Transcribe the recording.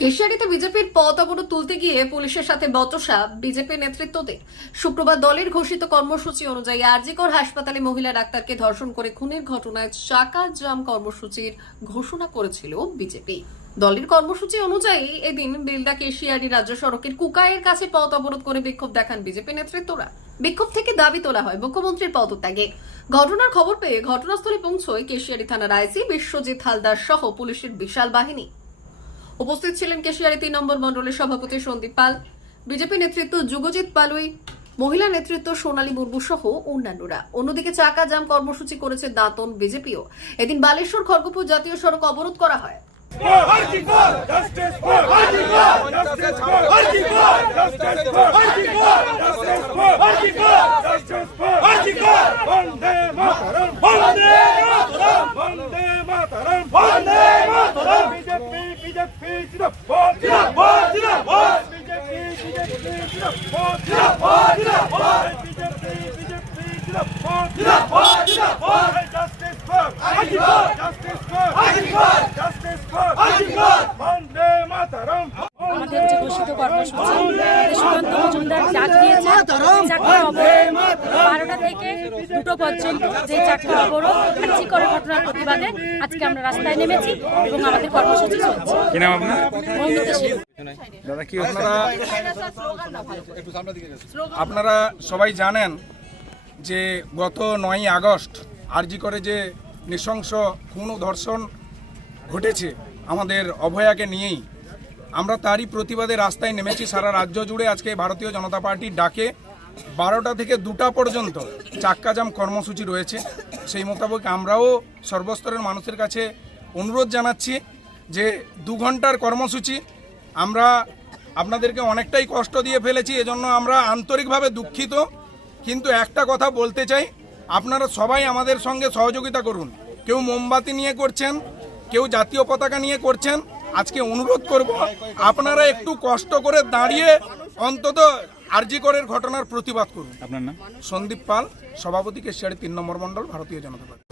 কেশিয়ারিতে বিজেপির পথ অবরোধ তুলতে গিয়ে পুলিশের সাথে বচসা বিজেপি নেতৃত্বদের। শুক্রবার দলের ঘোষিত কর্মসূচি অনুযায়ী আরজিকর হাসপাতালে মহিলা ডাক্তারকে ধর্ষণ করে খুনের ঘটনায় চাকা জাম কর্মসূচির ঘোষণা করেছিল বিজেপি। দলের কর্মসূচি অনুযায়ী এদিন বেলদা কেশিয়ারি রাজ্য সড়কের কুকায়ের কাছে পথ অবরোধ করে বিক্ষোভ দেখান বিজেপি নেতৃত্বরা। বিক্ষোভ থেকে দাবি তোলা হয় মুখ্যমন্ত্রীর পদত্যাগে। ঘটনার খবর পেয়ে ঘটনাস্থলে পৌঁছয় কেশিয়ারি থানার আইসি বিশ্বজিৎ হালদার সহ পুলিশের বিশাল বাহিনী। উপস্থিত ছিলেন কেশিয়ারি তিন নম্বর মণ্ডলের সভাপতি সন্দীপ পাল, বিজেপি নেতৃত্ব যুগজিৎ পালুই, মহিলা নেতৃত্ব সোনালী মুর্মু সহ অন্যান্যরা। অন্যদিকে চাকা জাম কর্মসূচি করেছে দাঁতন বিজেপিও। এদিন বালেশ্বর খড়গপুর জাতীয় সড়ক অবরোধ করা হয়। বন্দে আমাদের যে ঘোষিত কর্মসূচি সুকান্ত মজুমদার ডাক দিয়েছে বারোটা থেকে দুটো পর্যন্ত যে চারটা অবরোধ খার্চি করে ঘটনার প্রতিবাদে আজকে আমরা রাস্তায় নেমেছি এবং আমাদের কর্মসূচি চলছে। দাদা কি আপনারা আপনারা সবাই জানেন যে গত নয়ই আগস্ট আরজি করে যে নৃশংস খুন ও ধর্ষণ ঘটেছে আমাদের অভয়াকে নিয়েই আমরা তারই প্রতিবাদে রাস্তায় নেমেছি সারা রাজ্য জুড়ে। আজকে ভারতীয় জনতা পার্টির ডাকে বারোটা থেকে দুটা পর্যন্ত চাক্কাজাম কর্মসূচি রয়েছে। সেই মোতাবেক আমরাও সর্বস্তরের মানুষের কাছে অনুরোধ জানাচ্ছি যে দু ঘণ্টার কর্মসূচি, আমরা আপনাদেরকে অনেকটাই কষ্ট দিয়ে ফেলেছি, এজন্য আমরা আন্তরিকভাবে দুঃখিত। কিন্তু একটা কথা বলতে চাই, আপনারা সবাই আমাদের সঙ্গে সহযোগিতা করুন। কেউ মোমবাতি নিয়ে করছেন, কেউ জাতীয় পতাকা নিয়ে করছেন, আজকে অনুরোধ করব, আপনারা একটু কষ্ট করে দাঁড়িয়ে অন্তত আরজিকরের ঘটনার প্রতিবাদ করুন। আপনার নাম? সন্দীপ পাল সভাপতি কেশিয়ারি তিন নম্বর মণ্ডল ভারতীয় জনতা পার্টি।